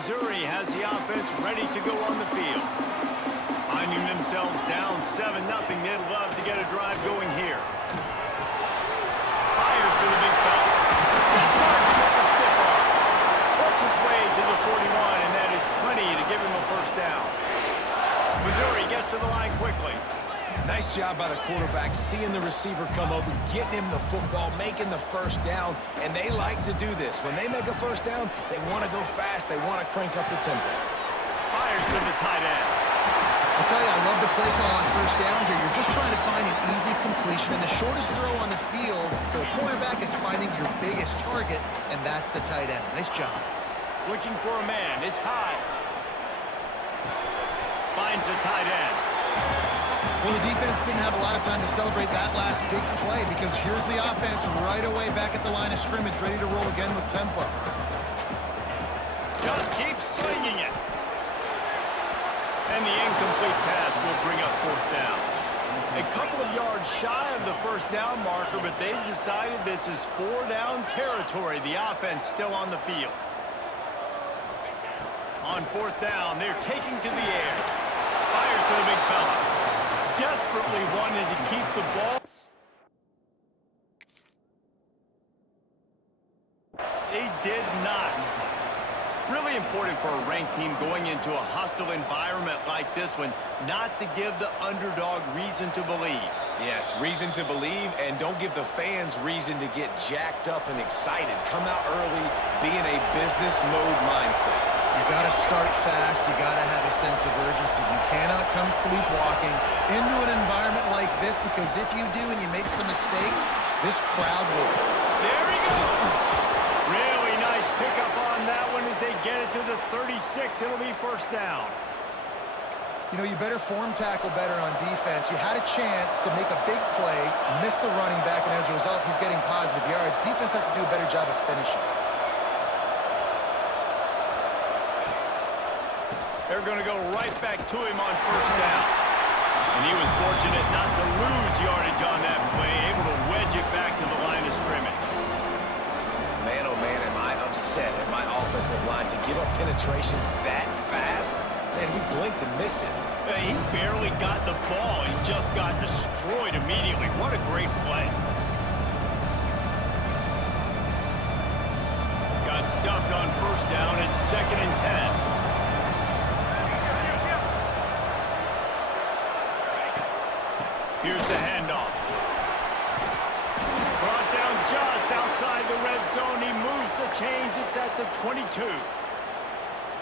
Missouri has the offense ready to go on the field. Finding themselves down 7-0, they'd love to get a drive going here. Fires to the big fella. Discards him with a stiff arm. Works his way to the 41, and that is plenty to give him a first down. Missouri gets to the line quickly. Nice job by the quarterback, seeing the receiver come open, getting him the football, making the first down, and they like to do this. When they make a first down, they want to go fast, they want to crank up the tempo. Fires to the tight end. I tell you, I love the play call on first down here. You're just trying to find an easy completion, and the shortest throw on the field for the quarterback is finding your biggest target, and that's the tight end. Nice job. Looking for a man. It's high. Finds the tight end. Well, the defense didn't have a lot of time to celebrate that last big play because here's the offense right away back at the line of scrimmage, ready to roll again with tempo. Just keeps slinging it. And the incomplete pass will bring up fourth down. A couple of yards shy of the first down marker, but they've decided this is 4-down territory. The offense still on the field. On fourth down, they're taking to the air. Fires to the big fella. Desperately wanted to keep the ball. They did not. Really important for a ranked team going into a hostile environment like this one, not to give the underdog reason to believe. Yes, reason to believe, and don't give the fans reason to get jacked up and excited. Come out early, be in a business mode mindset. You got to start fast. You got to have a sense of urgency. You cannot come sleepwalking into an environment like this because if you do and you make some mistakes, this crowd will. There he goes. Really nice pickup on that one as they get it to the 36. It'll be first down. You know, you better form tackle better on defense. You had a chance to make a big play, miss the running back, and as a result, he's getting positive yards. Defense has to do a better job of finishing. They're going to go right back to him on first down. And he was fortunate not to lose yardage on that play, able to wedge it back to the line of scrimmage. Man, oh man, am I upset at my offensive line to give up penetration that fast? Man, we blinked and missed it. He barely got the ball. He just got destroyed immediately. What a great play. Got stuffed on first down. It's 2nd and 10. Here's the handoff. Brought down just outside the red zone. He moves the chains. It's at the 22.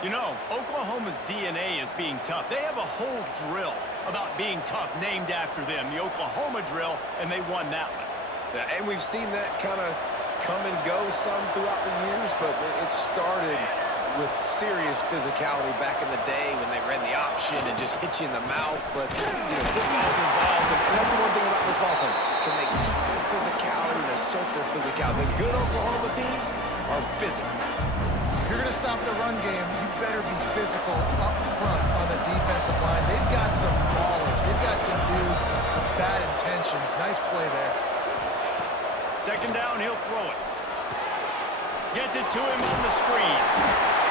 You know, Oklahoma's DNA is being tough. They have a whole drill about being tough named after them, the Oklahoma drill, and they won that one. Yeah, and we've seen that kind of come and go some throughout the years, but it started with serious physicality back in the day when they ran the option and just hit you in the mouth. But, you know, football's involved, and that's the one thing about this offense. Can they keep their physicality and assert their physicality? The good Oklahoma teams are physical. If you're going to stop the run game, you better be physical up front on the defensive line. They've got some ballers. They've got some dudes with bad intentions. Nice play there. 2nd down, he'll throw it. Gets it to him on the screen.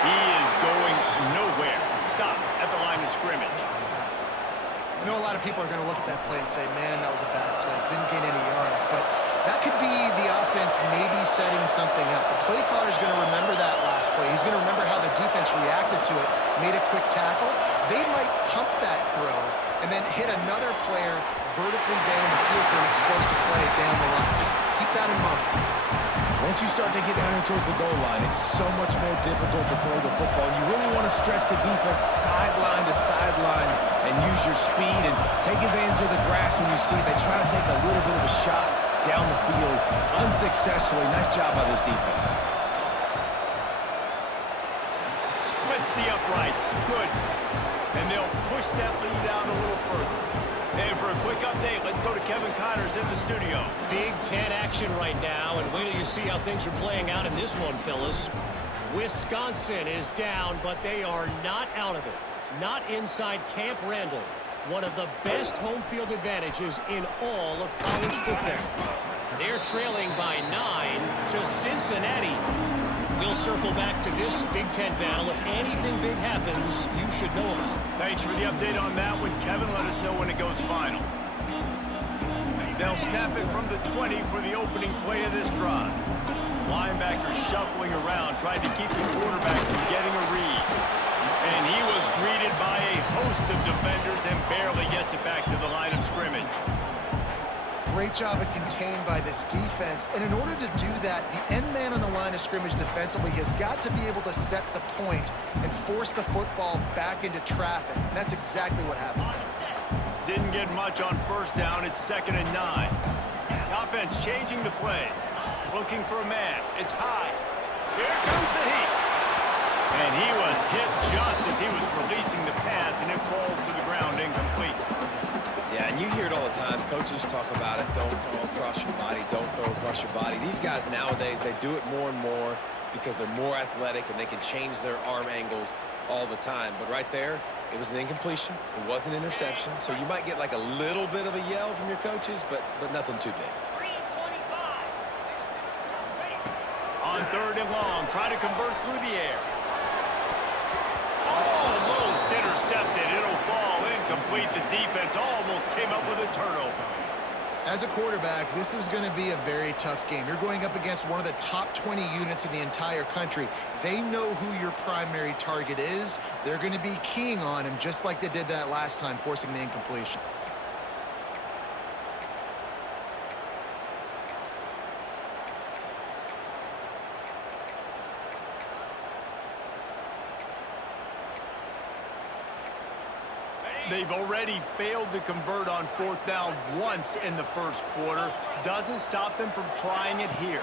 He is going nowhere. Stop at the line of scrimmage. I know a lot of people are going to look at that play and say, man, that was a bad play. Didn't gain any yards. But that could be the offense maybe setting something up. The play caller is going to remember that last play. He's going to remember how the defense reacted to it, made a quick tackle. They might pump that throw and then hit another player vertically down the field for an explosive play down the line. Just keep that in mind. Once you start to get down towards the goal line, it's so much more difficult to throw the football. And you really want to stretch the defense sideline to sideline and use your speed and take advantage of the grass when you see it. They try to take a little bit of a shot down the field unsuccessfully. Nice job by this defense. Splits the uprights. Good. And they'll push that lead out a little further. And for a quick update, let's go to Kevin Connors in the studio. Big Ten action right now, and wait till you see how things are playing out in this one, fellas. Wisconsin is down, but they are not out of it. Not inside Camp Randall. One of the best home field advantages in all of college football. They're trailing by 9 to Cincinnati. We'll circle back to this Big Ten battle. If anything big happens, you should know about it. Thanks for the update on that one, Kevin. Let us know when it goes final. They'll snap it from the 20 for the opening play of this drive. Linebacker shuffling around, trying to keep the quarterback from getting a read. And he was greeted by a host of defenders and barely gets it back to the line of scrimmage. Great job of contained by this defense. And in order to do that, the end man on the line of scrimmage defensively has got to be able to set the point and force the football back into traffic. And that's exactly what happened. Didn't get much on first down. It's 2nd and 9. The offense changing the play. Looking for a man. It's high. Here comes the heat. And he was hit just as he was releasing the pass, and it falls to the ground incomplete. Yeah, and you hear it all the time. Coaches talk about it. Don't throw across your body. Don't throw across your body. These guys nowadays, they do it more and more because they're more athletic and they can change their arm angles all the time. But right there, it was an incompletion. It was an interception. So you might get like a little bit of a yell from your coaches, but nothing too big. On 3rd and long, try to convert through the air. Almost intercepted. It'll fall incomplete. The defense almost came up with a turnover. As a quarterback, this is going to be a very tough game. You're going up against one of the top 20 units in the entire country. They know who your primary target is. They're going to be keying on him just like they did that last time, forcing the incompletion. They've already failed to convert on 4th down once in the first quarter. Doesn't stop them from trying it here.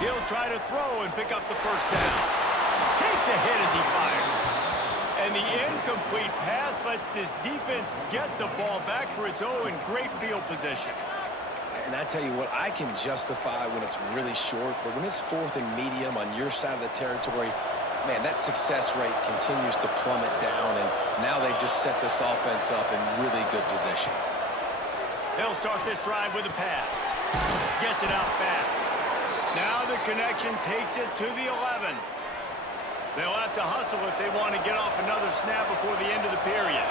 He'll try to throw and pick up the first down. Takes a hit as he fires. And the incomplete pass lets this defense get the ball back for its own great field position. And I tell you what, I can justify when it's really short, but when it's 4th and medium on your side of the territory, man, that success rate continues to plummet down, and now they've just set this offense up in really good position. They'll start this drive with a pass. Gets it out fast. Now the connection takes it to the 11. They'll have to hustle if they want to get off another snap before the end of the period.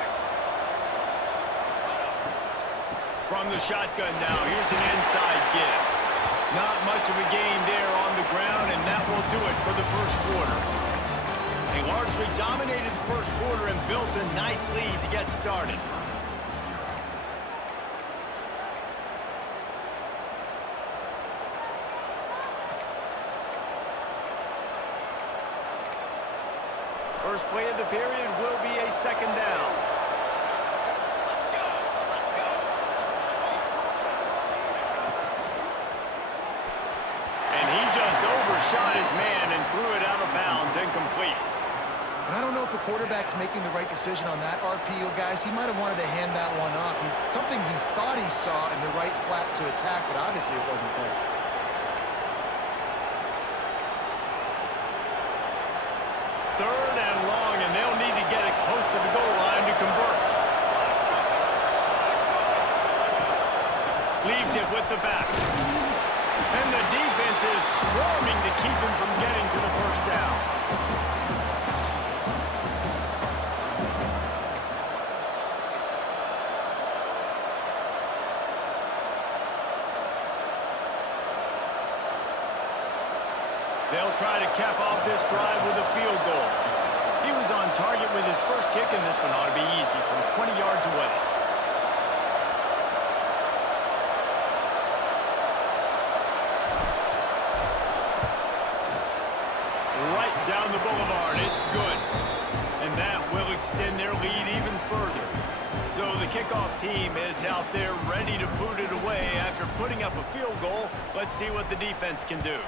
From the shotgun now, here's an inside give. Not much of a gain there on the ground, and that will do it for the first quarter. They largely dominated the first quarter and built a nice lead to get started. First play of the period will be a 2nd down. And he just overshot his man and threw it out of bounds, incomplete. And I don't know if the quarterback's making the right decision on that RPO, guys. He might have wanted to hand that one off. Something he thought he saw in the right flat to attack, but obviously it wasn't there. Third and long, and they'll need to get it close to the goal line to convert. Leaves it with the back. And the defense is swarming to keep him from getting to the first down. They'll try to cap off this drive with a field goal. He was on target with his first kick, and this one ought to be easy from 20 yards away. Right down the boulevard. It's good. And that will extend their lead even further. So the kickoff team is out there ready to boot it away after putting up a field goal. Let's see what the defense can do.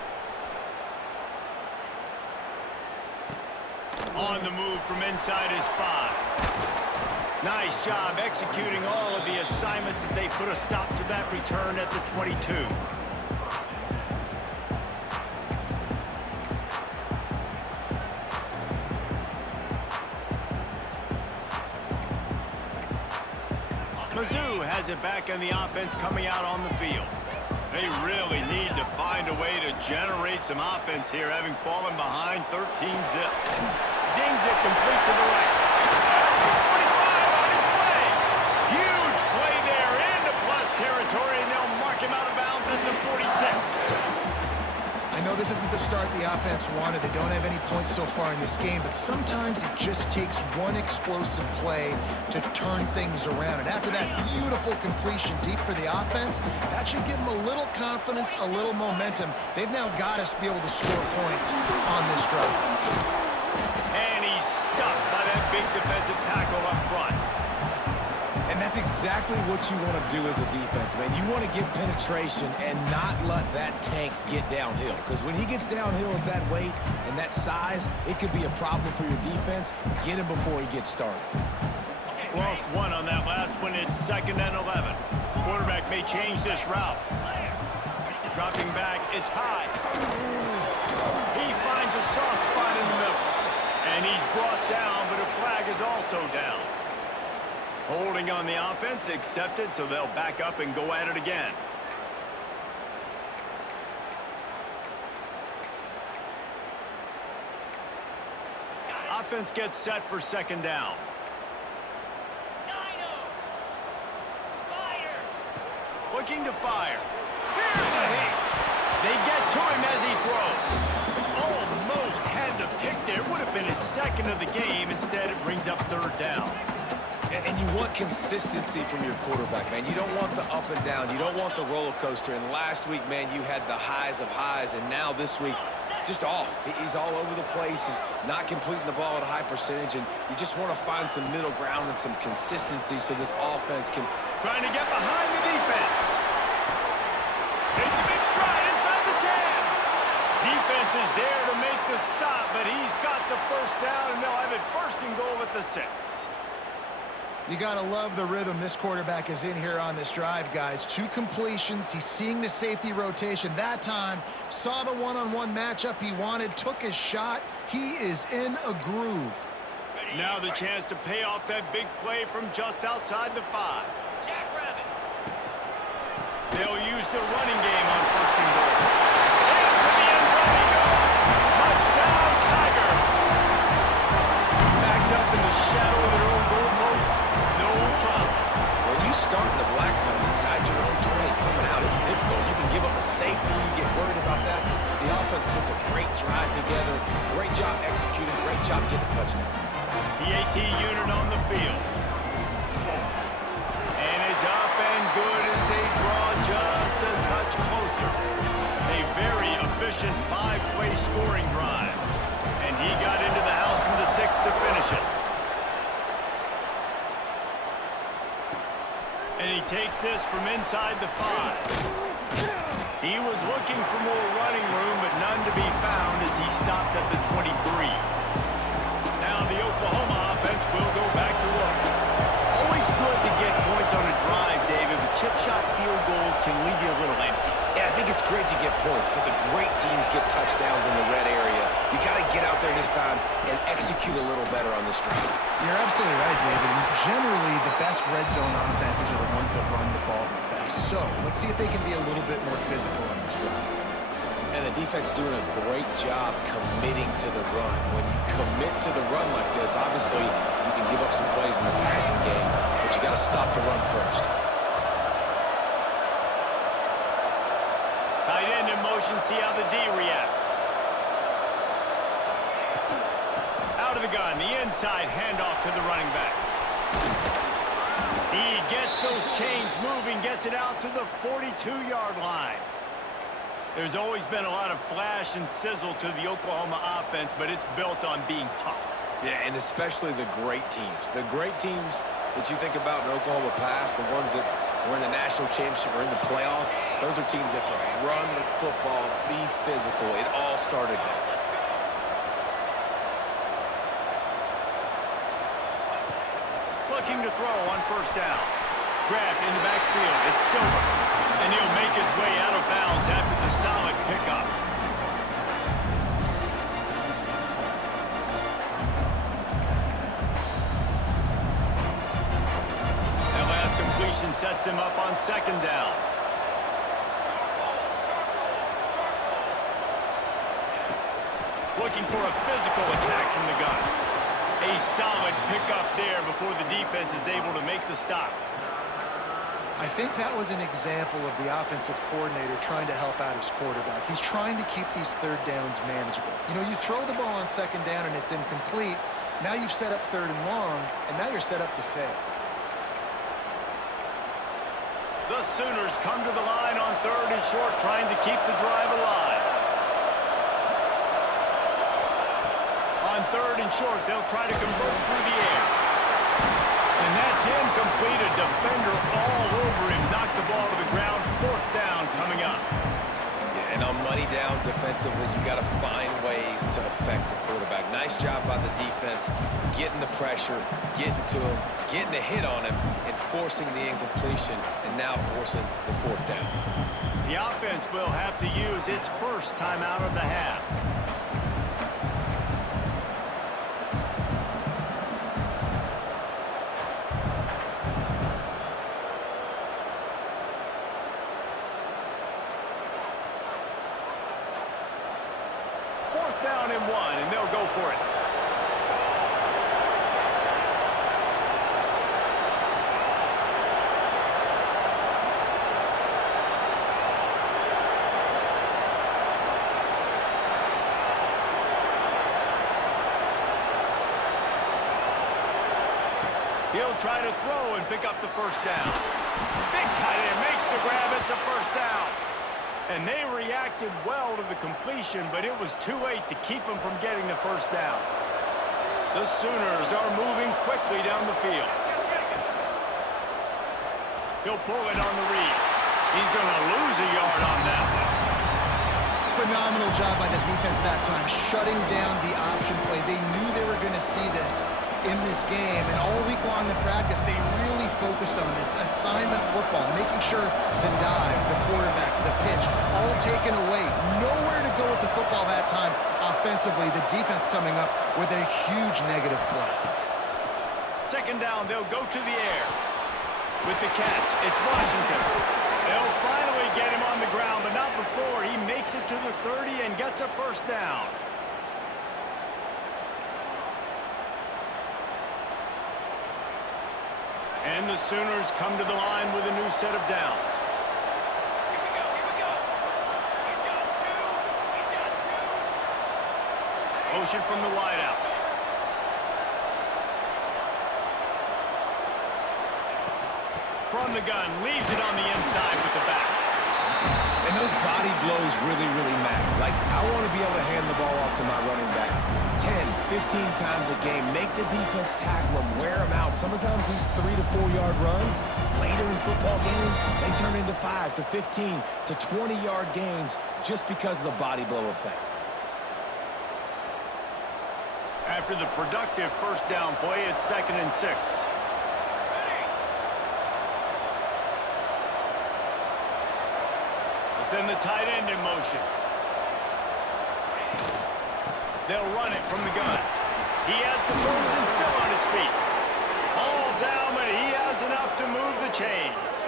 On the move from inside his 5. Nice job executing all of the assignments as they put a stop to that return at the 22. MIZZ has it back in the offense coming out on the field. They really need to find a way to generate some offense here, having fallen behind 13-zip. Zings it complete to the right. 45 on his way. Huge play there into plus territory, and they'll mark him out of bounds at the 46. I know this isn't the start the offense wanted. They don't have any points so far in this game, but sometimes it just takes one explosive play to turn things around. And after that beautiful completion deep for the offense, that should give them a little confidence, a little momentum. They've now got us to be able to score points on this drive. And he's stuffed by that big defensive tackle up front. And that's exactly what you want to do as a defense, man. You want to get penetration and not let that tank get downhill. Because when he gets downhill at that weight and that size, it could be a problem for your defense. Get him before he gets started. Lost one on that last one. It's 2nd and 11. Quarterback may change this route. Dropping back, it's high. He finds a soft spot in the middle. And he's brought down, but a flag is also down. Holding on the offense, accepted, so they'll back up and go at it again. Offense gets set for 2nd down. Looking to fire. Here's a hit. They get to him as he throws. Almost had the pick there. Would have been his 2nd of the game. Instead, it brings up 3rd down. And you want consistency from your quarterback, man. You don't want the up and down. You don't want the roller coaster. And last week, man, you had the highs of highs. And now this week, just off. He's all over the place. He's not completing the ball at a high percentage. And you just want to find some middle ground and some consistency so this offense can... Trying to get behind the defense. It's a big stride inside the 10. Defense is there to make the stop, but he's got the 1st down, and they'll have it 1st and goal at the 6. You got to love the rhythm this quarterback is in here on this drive, guys. 2 completions. He's seeing the safety rotation. That time, saw the one-on-one matchup he wanted, took his shot. He is in a groove. Now the chance to pay off that big play from just outside the 5. They'll use the running game on 1st and goal. Into the end zone he goes. Touchdown, Tiger. Backed up in the shadow of their own goalpost. No problem. When you start in the black zone inside your own 20 coming out, it's difficult. You can give up a safety. You get worried about that. The offense puts a great drive together. Great job executing. Great job getting a touchdown. The AT unit on the field. And it's up and good as they draw just a touch closer. A very efficient 5-play scoring drive. And he got into the house from the 6 to finish it. And he takes this from inside the 5. He was looking for more running room, but none to be found as he stopped at the 23. Now the Oklahoma offense will go back to work. Always good to get points on a drive, David, but chip shot field goals can leave you a little empty. Yeah, I think it's great to get points, but the great teams get touchdowns in the red area. You got to get out there this time and execute a little better on this drive. You're absolutely right, David. And generally, the best red zone offenses are the ones that run the ball the best. So let's see if they can be a little bit more physical on this drive. And the defense doing a great job committing to the run. When you commit to the run like this, obviously you can give up some plays in the passing game, but you got to stop the run first. Tight end in motion, see how the D reacts. Out of the gun, the inside handoff to the running back. He gets those chains moving, gets it out to the 42-yard line. There's always been a lot of flash and sizzle to the Oklahoma offense, but it's built on being tough. Yeah, and especially the great teams. The great teams that you think about in Oklahoma past, the ones that were in the national championship or in the playoff, those are teams that can run the football, be physical. It all started there. Looking to throw on 1st down. Grabbed in the backfield. It's Silver. And he'll make his way out of bounds after the solid pickup. That last completion sets him up on 2nd down. Looking for a physical attack from the gun. A solid pickup there before the defense is able to make the stop. I think that was an example of the offensive coordinator trying to help out his quarterback. He's trying to keep these third downs manageable. You know, you throw the ball on second down and it's incomplete. Now you've set up third and long, and now you're set up to fail. The Sooners come to the line on third and short, trying to keep the drive alive. On third and short, they'll try to convert through the air. And that's incomplete. A defender all over him. Knocked the ball to the ground. Fourth down coming up. Yeah, and on money down defensively, you got to find ways to affect the quarterback. Nice job by the defense, getting the pressure, getting to him, getting a hit on him, and forcing the incompletion, and now forcing the fourth down. The offense will have to use its first timeout of the half. Fourth down and 1, and they'll go for it. He'll try to throw and pick up the first down. Big tight end makes the grab. It's a first down. And they reacted well to the completion, but it was too late to keep them from getting the first down. The Sooners are moving quickly down the field. He'll pull it on the read. He's going to lose a yard on that one. Phenomenal job by the defense that time, shutting down the option play. They knew they were going to see this in this game, and all week long in practice, they really focused on this assignment football, making sure the dive, the quarterback, the pitch, all taken away. Nowhere to go with the football that time offensively. The defense coming up with a huge negative play. Second down, they'll go to the air. With the catch, it's Washington. They'll finally get him on the ground, but not before he makes it to the 30 and gets a first down. And the Sooners come to the line with a new set of downs. Here we go. He's got two. Motion from the wideout. From the gun, leaves it on the inside with the back. And those body blows really matter. Like, I want to be able to hand the ball off to my running back 10, 15 times a game. Make the defense tackle them, wear them out. Sometimes these 3 to 4 yard runs, later in football games, they turn into 5 to 15 to 20 yard gains just because of the body blow effect. After the productive first down play, it's 2nd and 6. Send the tight end in motion. They'll run it from the gun. He has the first and still on his feet. All down, but he has enough to move the chains.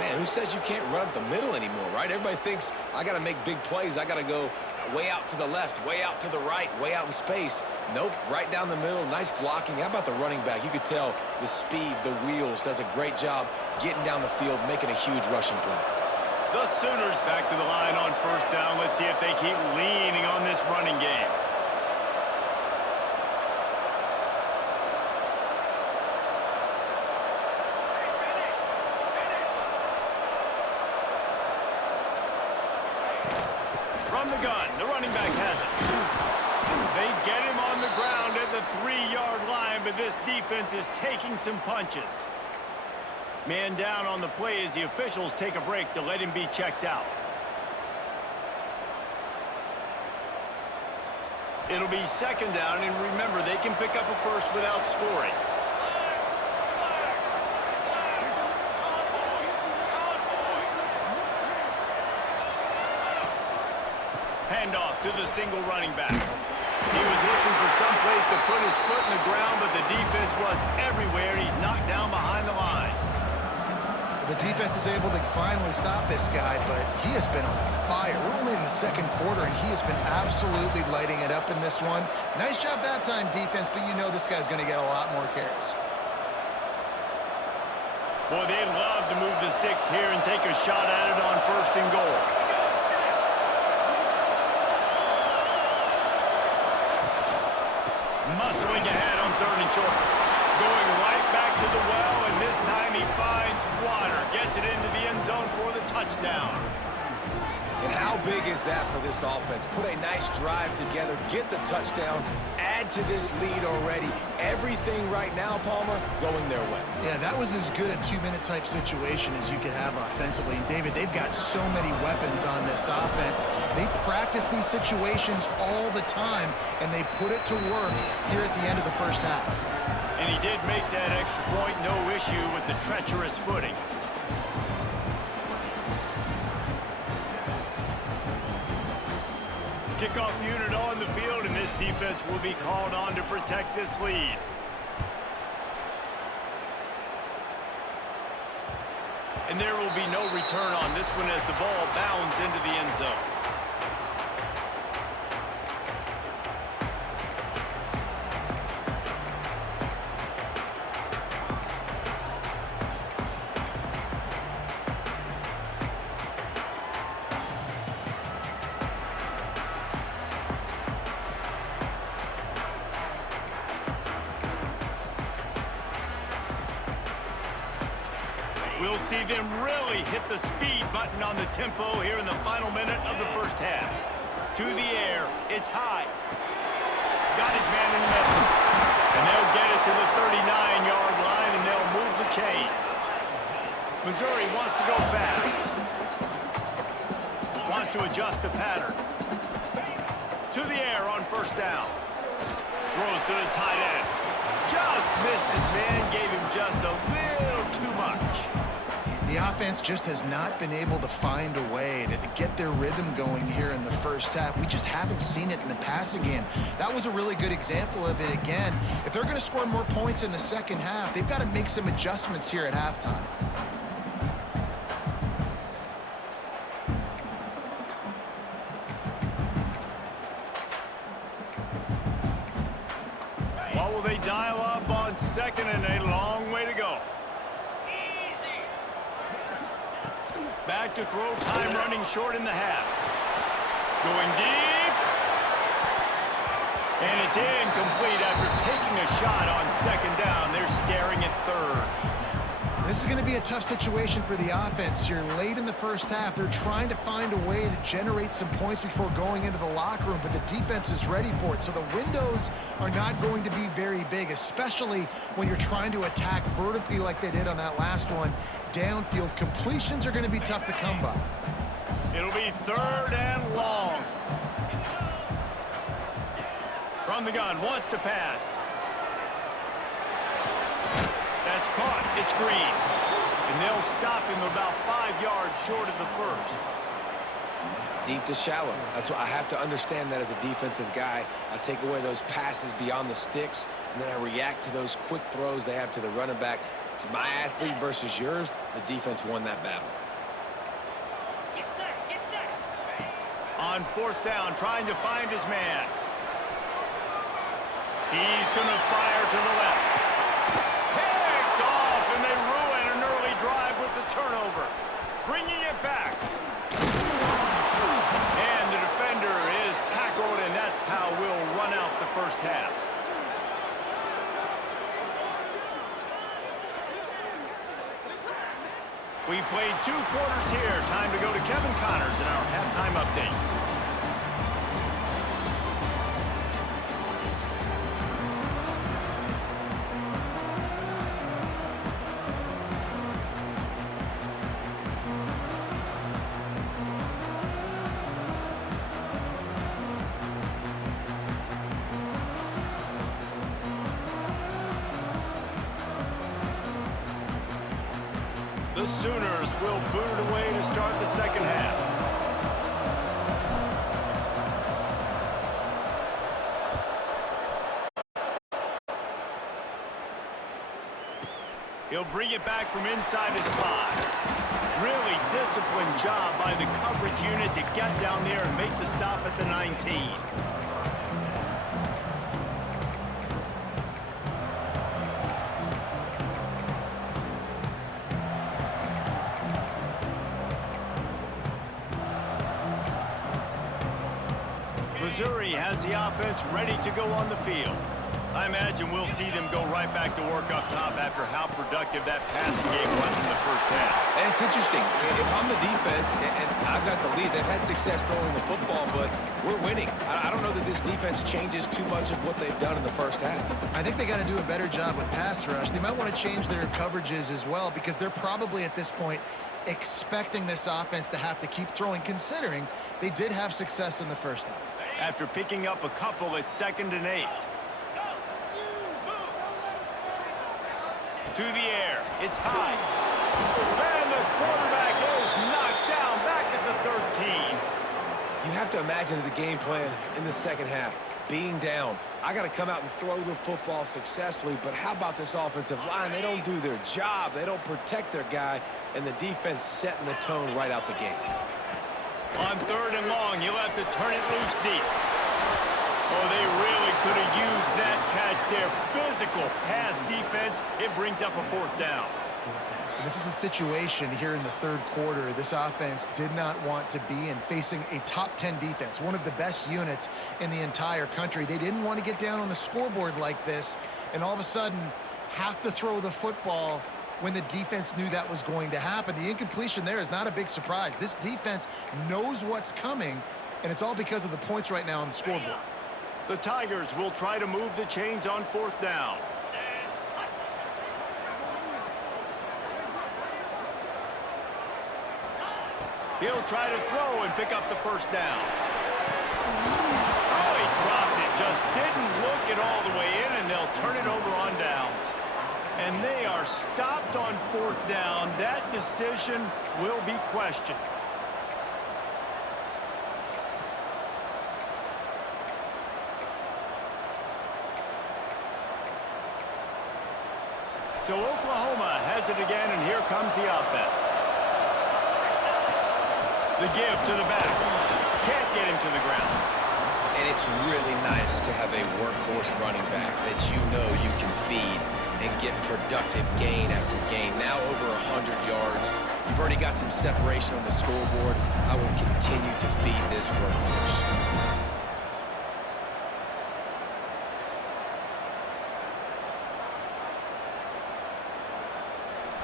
Man, who says you can't run up the middle anymore, right? Everybody thinks I got to make big plays. I got to go way out to the left, way out to the right, way out in space. Nope, right down the middle. Nice blocking. How about the running back? You could tell the speed, the wheels, does a great job getting down the field, making a huge rushing play. The Sooners back to the line on first down. Let's see if they keep leaning on this running game. From the gun, the running back has it. They get him on the ground at the 3-yard line, but this defense is taking some punches. Man down on the play as the officials take a break to let him be checked out. It'll be 2nd down, and remember, they can pick up a first without scoring. Handoff to the single running back. He was looking for some place to put his foot in the ground, but the defense was everywhere. He's knocked down behind the line. The defense is able to finally stop this guy, but he has been on fire. We're only in the second quarter, and he has been absolutely lighting it up in this one. Nice job that time, defense, but you know this guy's going to get a lot more carries. Boy, they'd love to move the sticks here and take a shot at it on 1st and goal. Muscling ahead on 3rd and short. Going right back to the well, and this time he finds water. Gets it into the end zone for the touchdown. And how big is that for this offense? Put a nice drive together, get the touchdown, add to this lead already. Everything right now, Palmer, going their way. Yeah, that was as good a 2-minute type situation as you could have offensively. And David, they've got so many weapons on this offense. They practice these situations all the time, and they put it to work here at the end of the first half. And he did make that extra point, no issue with the treacherous footing. Kickoff unit on the field, and this defense will be called on to protect this lead. And there will be no return on this one as the ball bounds into the end zone. We'll see them really hit the speed button on the tempo here in the final minute of the first half. To the air, it's high. Got his man in the middle. And they'll get it to the 39-yard line, and they'll move the chains. Missouri wants to go fast. Wants to adjust the pattern. To the air on 1st down. Throws to the tight end. Just missed his man, gave him just a little too much. The offense just has not been able to find a way to get their rhythm going here in the first half. We just haven't seen it in the passing game. That was a really good example of it again. If they're going to score more points in the second half, they've got to make some adjustments here at halftime. What will they dial up on 2nd and a long way to go? Back to throw, time running short in the half. Going deep. And it's incomplete after taking a shot on 2nd down. They're staring at 3rd. This is going to be a tough situation for the offense here. Late in the first half, they're trying to find a way to generate some points before going into the locker room, but the defense is ready for it. So the windows are not going to be very big, especially when you're trying to attack vertically like they did on that last one. Downfield completions are going to be tough to come by. It'll be 3rd and long. From the gun, wants to pass. That's caught. It's Green. And they'll stop him about 5 yards short of the 1st. Deep to shallow. That's what I have to understand that as a defensive guy. I take away those passes beyond the sticks, and then I react to those quick throws they have to the running back. It's my athlete versus yours. The defense won that battle. Get set, get set. On 4th down, trying to find his man. He's going to fire to the left. Picked off, and they ruin an early drive with the turnover. Bringing it back. And the defender is tackled, and that's how we'll run out the first half. We've played 2 quarters here. Time to go to Kevin Connors in our halftime update. The Sooners will boot it away to start the second half. He'll bring it back from inside his 5. Really disciplined job by the coverage unit to get down there and make the stop at the 19. Missouri has the offense ready to go on the field. I imagine we'll see them go right back to work up top after how productive that passing game was in the first half. And it's interesting. If I'm the defense and I've got the lead, they've had success throwing the football, but we're winning. I don't know that this defense changes too much of what they've done in the first half. I think they got to do a better job with pass rush. They might want to change their coverages as well because they're probably at this point expecting this offense to have to keep throwing, considering they did have success in the first half. After picking up a couple, it's 2nd and 8. To the air. It's high. And the quarterback is knocked down back at the 13. You have to imagine the game plan in the second half. Being down, I got to come out and throw the football successfully, but how about this offensive line? They don't do their job. They don't protect their guy, and the defense setting the tone right out the gate. On 3rd and long, you'll have to turn it loose deep. Oh, they really could have used that catch there. Physical pass defense. It brings up a 4th down. This is a situation here in the 3rd quarter this offense did not want to be in, facing a top 10 defense, one of the best units in the entire country. They didn't want to get down on the scoreboard like this and all of a sudden have to throw the football when the defense knew that was going to happen. The incompletion there is not a big surprise. This defense knows what's coming, and it's all because of the points right now on the scoreboard. The Tigers will try to move the chains on 4th down. He'll try to throw and pick up the 1st down. Oh, he dropped it. Just didn't look it all the way in, and they'll turn it over on downs. And they are stopped on 4th down. That decision will be questioned. So Oklahoma has it again, and here comes the offense. The give to the back. Can't get him to the ground. And it's really nice to have a workhorse running back that you know you can feed and get productive gain after gain. Now over 100 yards. You've already got some separation on the scoreboard. I would continue to feed this workhorse.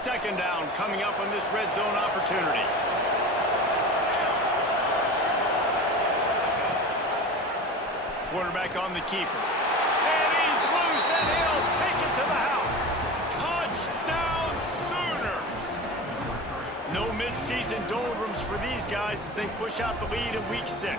2nd down coming up on this red zone opportunity. Quarterback on the keeper. And he's loose, and he'll take it to the house. Touchdown Sooners! No mid-season doldrums for these guys as they push out the lead in week 6.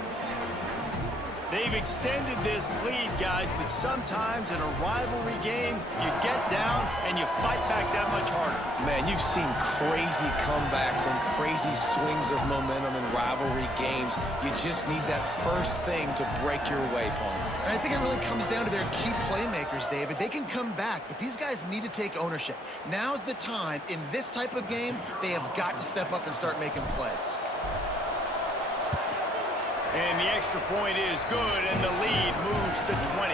They've extended this lead, guys, but sometimes in a rivalry game, you get down and you fight back that much harder. Man, you've seen crazy comebacks and crazy swings of momentum in rivalry games. You just need that first thing to break your way, Paul. And I think it really comes down to their key playmakers, David. They can come back, but these guys need to take ownership. Now's the time. In this type of game, they have got to step up and start making plays. And the extra point is good, and the lead moves to 20.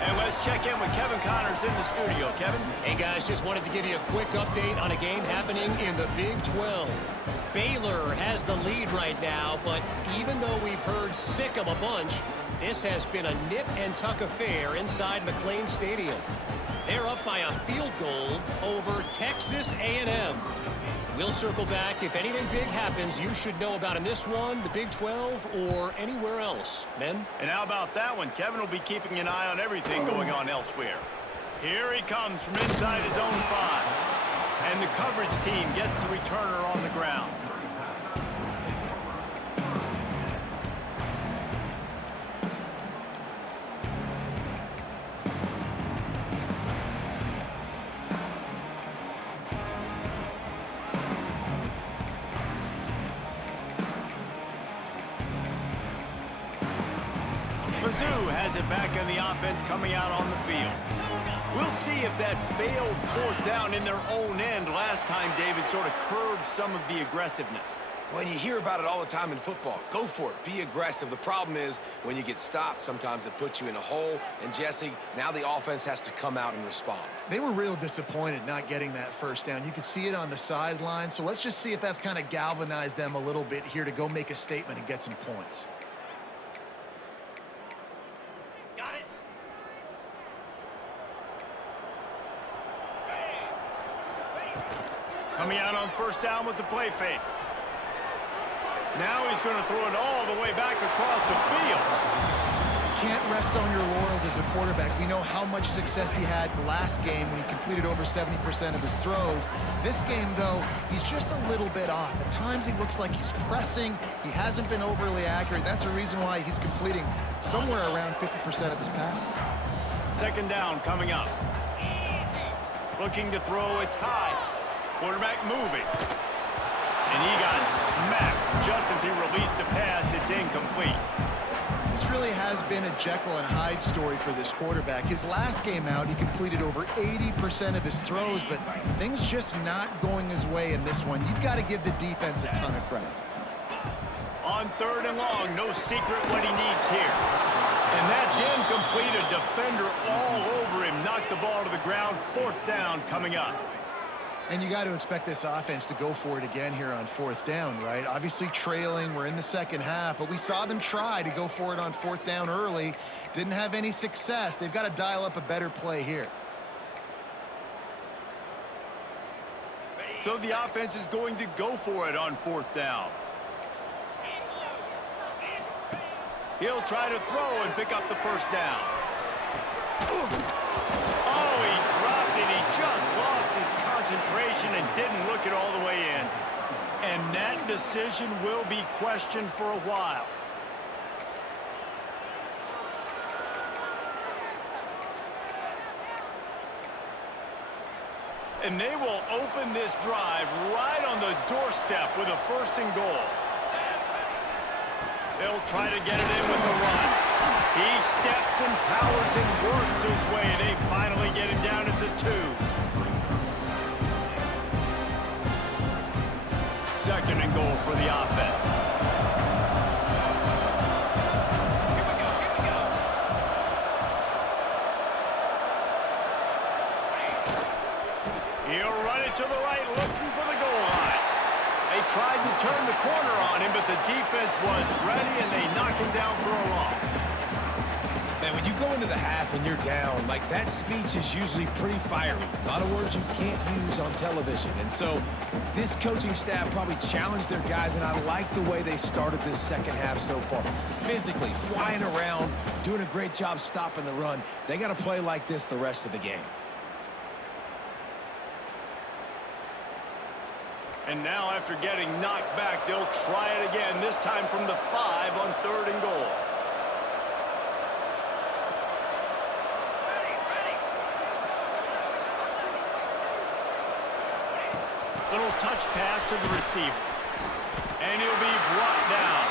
And let's check in with Kevin Connors in the studio. Kevin? Hey, guys, just wanted to give you a quick update on a game happening in the Big 12. Baylor has the lead right now, but even though we've heard sick 'em a bunch, this has been a nip-and-tuck affair inside McLean Stadium. They're up by a field goal over Texas A&M. We'll circle back. If anything big happens, you should know about in this one, the Big 12, or anywhere else. Men? And how about that one? Kevin will be keeping an eye on everything going on elsewhere. Here he comes from inside his own 5. And the coverage team gets the returner on the ground. Mizzou has it back in the offense coming out on the field. We'll see if that failed fourth down in their own end last time, David, sort of curbed some of the aggressiveness. Well, you hear about it all the time in football. Go for it. Be aggressive. The problem is when you get stopped, sometimes it puts you in a hole. And, Jesse, now the offense has to come out and respond. They were real disappointed not getting that first down. You could see it on the sideline. So let's just see if that's kind of galvanized them a little bit here to go make a statement and get some points. Got it. Coming out on first down with the play fake. Now he's going to throw it all the way back across the field. Can't rest on your laurels as a quarterback. We know how much success he had last game when he completed over 70% of his throws. This game, though, he's just a little bit off. At times he looks like he's pressing. He hasn't been overly accurate. That's a reason why he's completing somewhere around 50% of his passes. Second down coming up. Looking to throw, it's high. Quarterback moving. And he got smacked just as he released the pass. It's incomplete. This really has been a Jekyll and Hyde story for this quarterback. His last game out, he completed over 80% of his throws, but things just not going his way in this one. You've got to give the defense a ton of credit. On third and long, no secret what he needs here. And that's incomplete. A defender all over him. Knocked the ball to the ground. Fourth down coming up. And you got to expect this offense to go for it again here on fourth down, right? Obviously trailing, we're in the second half, but we saw them try to go for it on fourth down early. Didn't have any success. They've got to dial up a better play here. So the offense is going to go for it on fourth down. He'll try to throw and pick up the first down. Oh, he dropped it. He just lost his concentration and didn't look it all the way in. And that decision will be questioned for a while. And they will open this drive right on the doorstep with a first and goal. They'll try to get it in with the run. He steps and powers and works his way. They finally get him down at the 2. Second and goal for the offense. Here we go. He'll run it to the right, looking for the goal line. They tried to turn the corner on him, but the defense was ready, and they knock him down for a loss. Man, when you go into the half and you're down, like that speech is usually pretty fiery. A lot of words you can't use on television. And so this coaching staff probably challenged their guys, and I like the way they started this second half so far. Physically, flying around, doing a great job stopping the run. They got to play like this the rest of the game. And now, after getting knocked back, they'll try it again, this time from the 5 on third and goal. Little touch pass to the receiver. And he'll be brought down.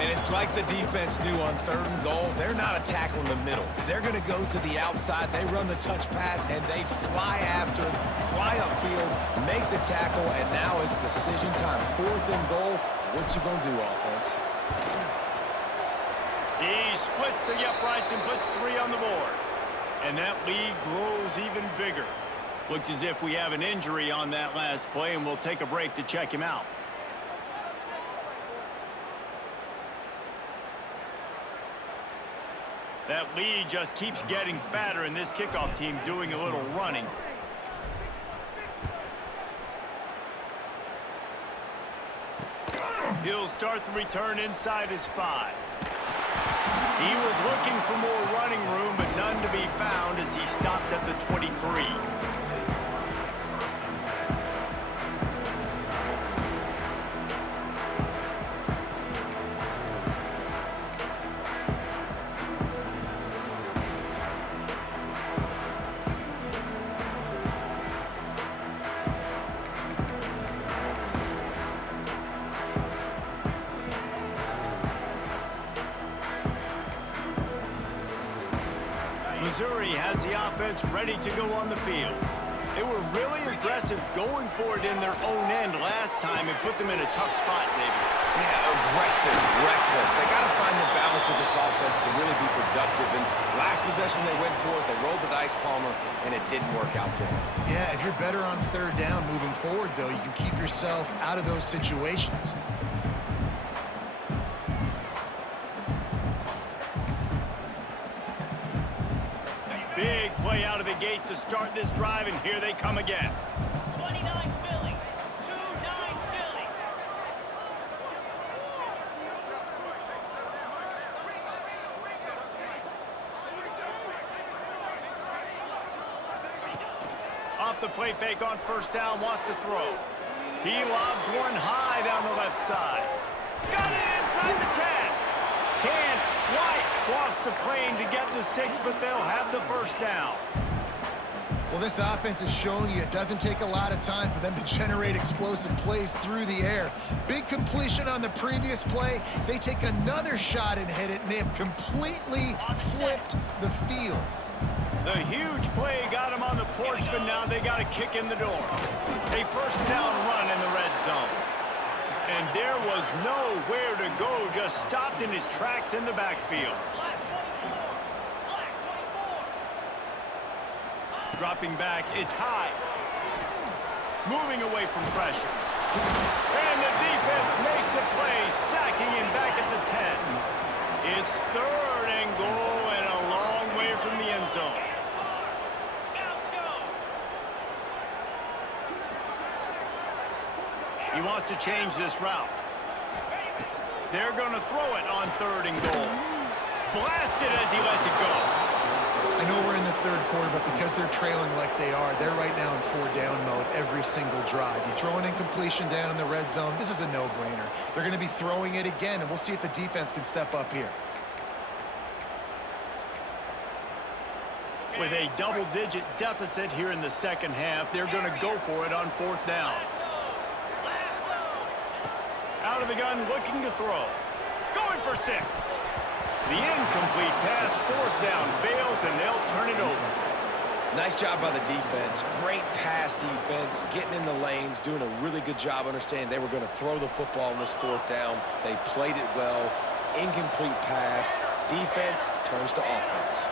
And it's like the defense knew on third and goal. They're not a tackle in the middle. They're going to go to the outside. They run the touch pass, and they fly after, fly upfield, make the tackle, and now it's decision time. Fourth and goal. What you going to do, offense? He splits the uprights and puts 3 on the board. And that lead grows even bigger. Looks as if we have an injury on that last play, and we'll take a break to check him out. That lead just keeps getting fatter, and this kickoff team doing a little running. He'll start the return inside his 5. He was looking for more running room, but none to be found as he stopped at the 23. Missouri has the offense ready to go on the field. They were really aggressive going for it in their own end last time and put them in a tough spot, David. Yeah, aggressive, reckless. They got to find the balance with this offense to really be productive. And last possession they went for it, they rolled the dice, Palmer, and it didn't work out for them. Yeah, if you're better on third down moving forward, though, you can keep yourself out of those situations. Big play out of the gate to start this drive, and here they come again. 29 Philly. 2-9 Philly. Off the play fake on first down, wants to throw. He lobs one high down the left side. Got it inside the 10. Can't quite cross the plane to get the 6, but they'll have the first down. Well, this offense has shown you it doesn't take a lot of time for them to generate explosive plays through the air. Big completion on the previous play. They take another shot and hit it, and they have completely flipped the field. The huge play got him on the porch, but now they got a kick in the door. A first down run in the red zone. And there was nowhere to go, just stopped in his tracks in the backfield. Black 24. Black 24. Dropping back, it's high. Moving away from pressure. And the defense makes a play, sacking him back at the 10. It's third and goal and a long way from the end zone. He wants to change this route. They're going to throw it on third and goal. Blasted as he lets it go. I know we're in the third quarter, but because they're trailing like they are, they're right now in four-down mode every single drive. You throw an incompletion down in the red zone, this is a no-brainer. They're going to be throwing it again, and we'll see if the defense can step up here. With a double-digit deficit here in the second half, they're going to go for it on fourth down. Out of the gun, looking to throw. Going for 6. The incomplete pass, fourth down, fails, and they'll turn it over. Nice job by the defense. Great pass defense, getting in the lanes, doing a really good job understanding they were going to throw the football on this fourth down. They played it well. Incomplete pass. Defense turns to offense.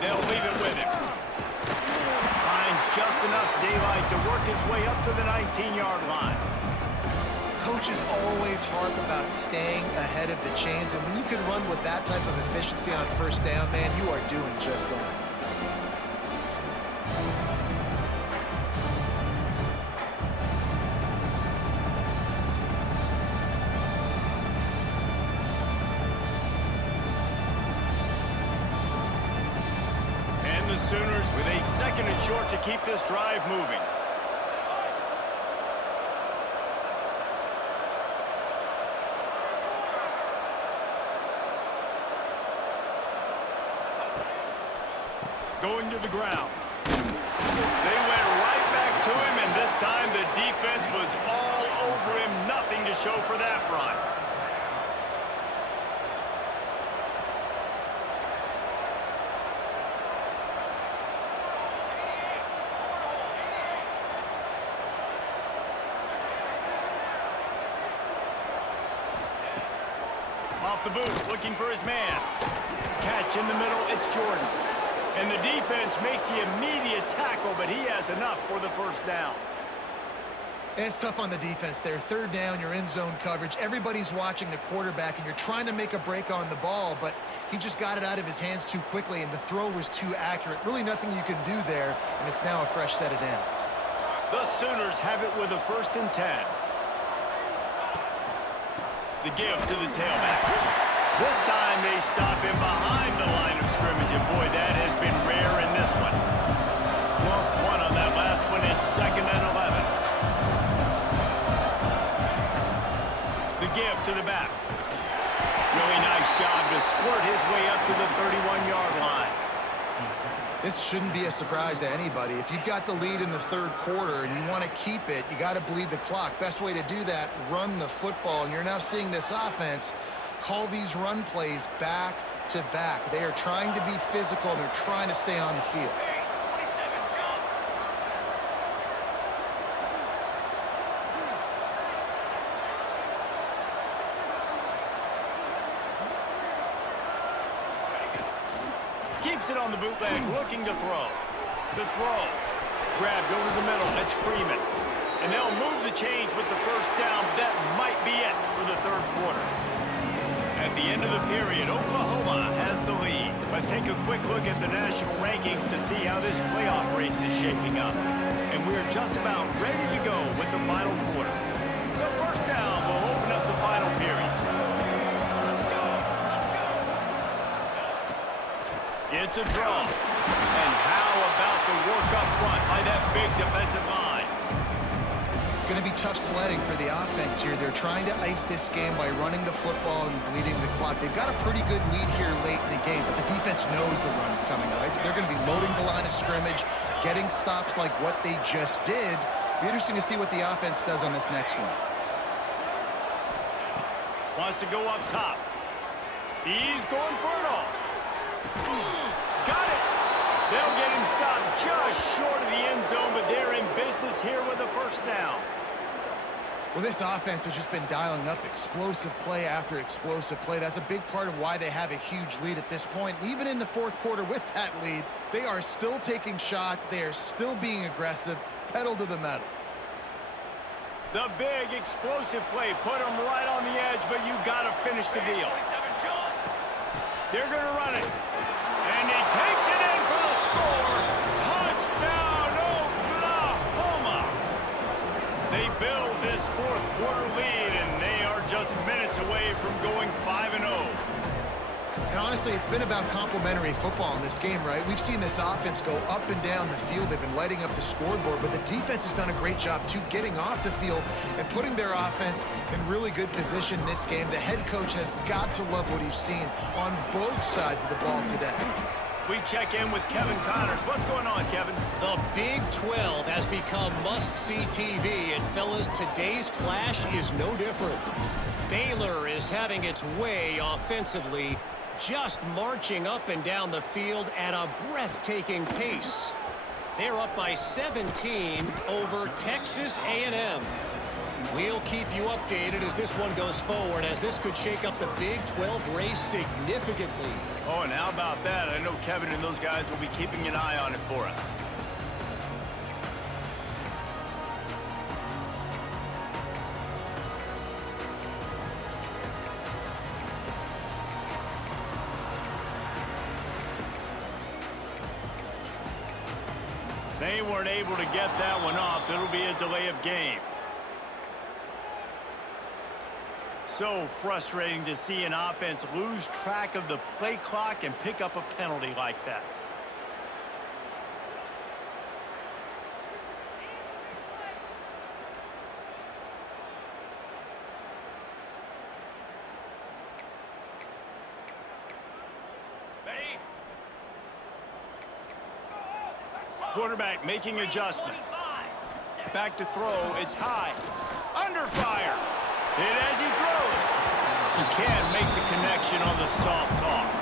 They'll leave it with him. Just enough daylight to work his way up to the 19-yard line. Coaches always harp about staying ahead of the chains, and when you can run with that type of efficiency on first down, man, you are doing just that. Sooners with a second and short to keep this drive moving. Going to the ground. They went right back to him, and this time the defense was all over him. Nothing to show for that run. Off the boot, looking for his man. Catch in the middle, it's Jordan. And the defense makes the immediate tackle, but he has enough for the first down. It's tough on the defense there. Third down, you're in zone coverage. Everybody's watching the quarterback, and you're trying to make a break on the ball, but he just got it out of his hands too quickly, and the throw was too accurate. Really nothing you can do there, and it's now a fresh set of downs. The Sooners have it with a 1st and 10. The give to the tailback. This time they stop him behind the line of scrimmage, and boy, that has been rare in this one. Lost one on that last one. It's 2nd and 11. The give to the back. Really nice job to squirt his way up to the 31-yard line. This shouldn't be a surprise to anybody. If you've got the lead in the third quarter and you want to keep it, you got to bleed the clock. Best way to do that, run the football. And you're now seeing this offense call these run plays back back-to-back. They are trying to be physical, and they're trying to stay on the field. 27, jump. Keeps it on the bootleg, looking to throw. The throw. Grabbed over the middle. That's Freeman. And they'll move the chains with the first down. That might be it for the third quarter. At the end of the period, Oklahoma has the lead. Let's take a quick look at the national rankings to see how this playoff race is shaping up. And we're just about ready to go with the final quarter. So first down will open up the final period. It's a draw. And how about the work up front by that big defensive line? It's going to be tough sledding for the offense here. They're trying to ice this game by running the football and bleeding the clock. They've got a pretty good lead here late in the game, but the defense knows the run's coming, right? So they're going to be loading the line of scrimmage, getting stops like what they just did. Be interesting to see what the offense does on this next one. Wants to go up top. He's going for it all. Got it. They'll get him stopped just short of the end zone, but they're in business here with a first down. Well, this offense has just been dialing up explosive play after explosive play. That's a big part of why they have a huge lead at this point. And even in the fourth quarter with that lead, they are still taking shots. They are still being aggressive, pedal to the metal. The big explosive play put them right on the edge, but you got to finish the deal. 27, jump. They're going to run it. And he takes it in for the score. Touchdown, Oklahoma. They build this fourth quarter lead, and they are just minutes away from going 5-0. And honestly, it's been about complementary football in this game, right? We've seen this offense go up and down the field. They've been lighting up the scoreboard, but the defense has done a great job, too, getting off the field and putting their offense in really good position in this game. The head coach has got to love what he's seen on both sides of the ball today. We check in with Kevin Connors. What's going on, Kevin? The Big 12 has become must-see TV, and fellas, today's clash is no different. Baylor is having its way offensively, just marching up and down the field at a breathtaking pace. They're up by 17 over Texas A&M. We'll keep you updated as this one goes forward, as this could shake up the Big 12 race significantly. Oh, and how about that? I know Kevin and those guys will be keeping an eye on it for us. They weren't able to get that one off. It'll be a delay of game. So frustrating to see an offense lose track of the play clock and pick up a penalty like that. Ready? Quarterback making adjustments. Back to throw. It's high. Under fire. Hit as he throws. He can't make the connection on the soft toss.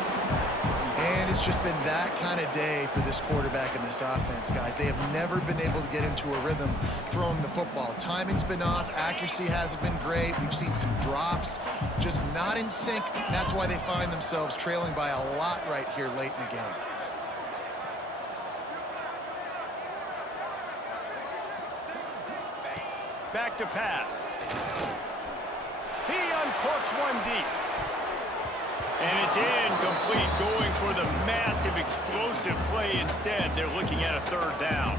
And it's just been that kind of day for this quarterback and this offense, guys. They have never been able to get into a rhythm throwing the football. Timing's been off. Accuracy hasn't been great. We've seen some drops, just not in sync. And that's why they find themselves trailing by a lot right here late in the game. Back to pass. He uncorks one deep. And it's incomplete, going for the massive explosive play instead. They're looking at a third down.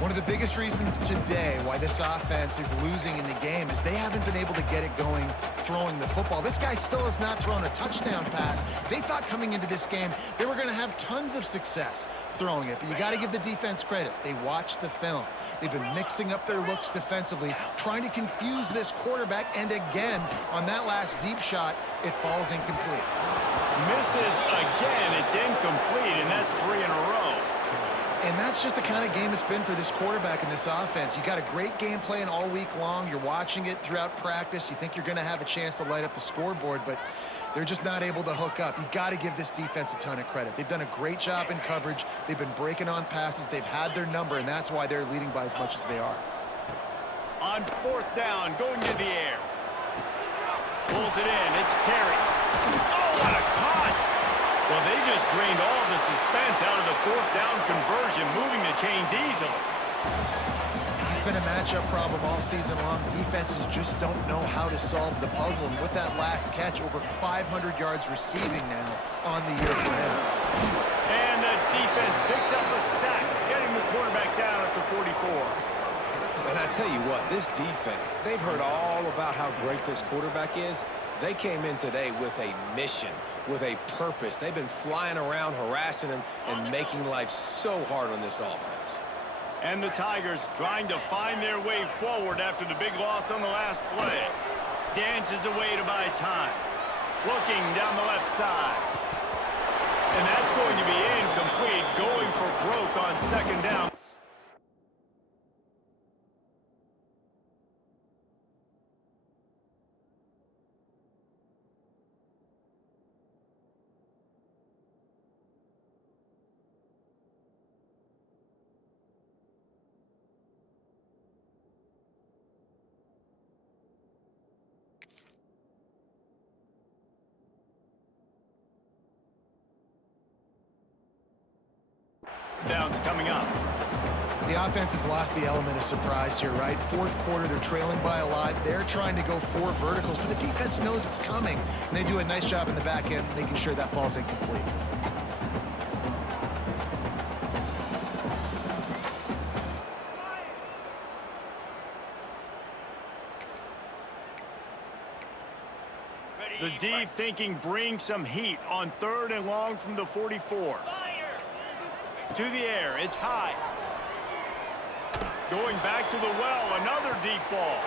One of the biggest reasons today why this offense is losing in the game is they haven't been able to get it going throwing the football. This guy still has not thrown a touchdown pass. They thought coming into this game they were going to have tons of success throwing it, but you got to give the defense credit. They watched the film. They've been mixing up their looks defensively, trying to confuse this quarterback, and again, on that last deep shot, it falls incomplete. Misses again. It's incomplete, and that's 3 in a row. And that's just the kind of game it's been for this quarterback and this offense. You got a great game plan all week long. You're watching it throughout practice. You think you're going to have a chance to light up the scoreboard, but They're just not able to hook up. You got to give this defense a ton of credit. They've done a great job in coverage. They've been breaking on passes. They've had their number, and that's why they're leading by as much as they are. On 4th down, going to the air. Pulls it in. It's Terry. Oh, what a cut! Well, they just drained all the suspense out of the 4th down conversion, moving the chains easily. He's been a matchup problem all season long. Defenses just don't know how to solve the puzzle. And with that last catch, over 500 yards receiving now on the year for him. And the defense picks up a sack, getting the quarterback down at the 44. And I tell you what, this defense, they've heard all about how great this quarterback is. They came in today with a mission, with a purpose. They've been flying around, harassing him, and making life so hard on this offense. And the Tigers trying to find their way forward after the big loss on the last play. Dances away to buy time. Looking down the left side. And that's going to be incomplete, going for broke on 2nd down. Downs coming up. The offense has lost the element of surprise here, right? 4th quarter, they're trailing by a lot. They're trying to go 4 verticals, but the defense knows it's coming. And they do a nice job in the back end, making sure that falls incomplete. The D thinking bring some heat on 3rd and long from the 44. To the air, it's high. Going back to the well, another deep ball.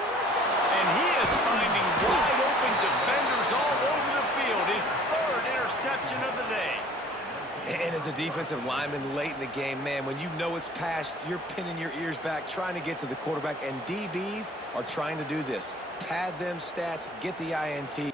And he is finding wide open defenders all over the field. His 3rd interception of the day. And as a defensive lineman late in the game, man, when you know it's past, you're pinning your ears back, trying to get to the quarterback, and DBs are trying to do this. Pad them stats, get the INT.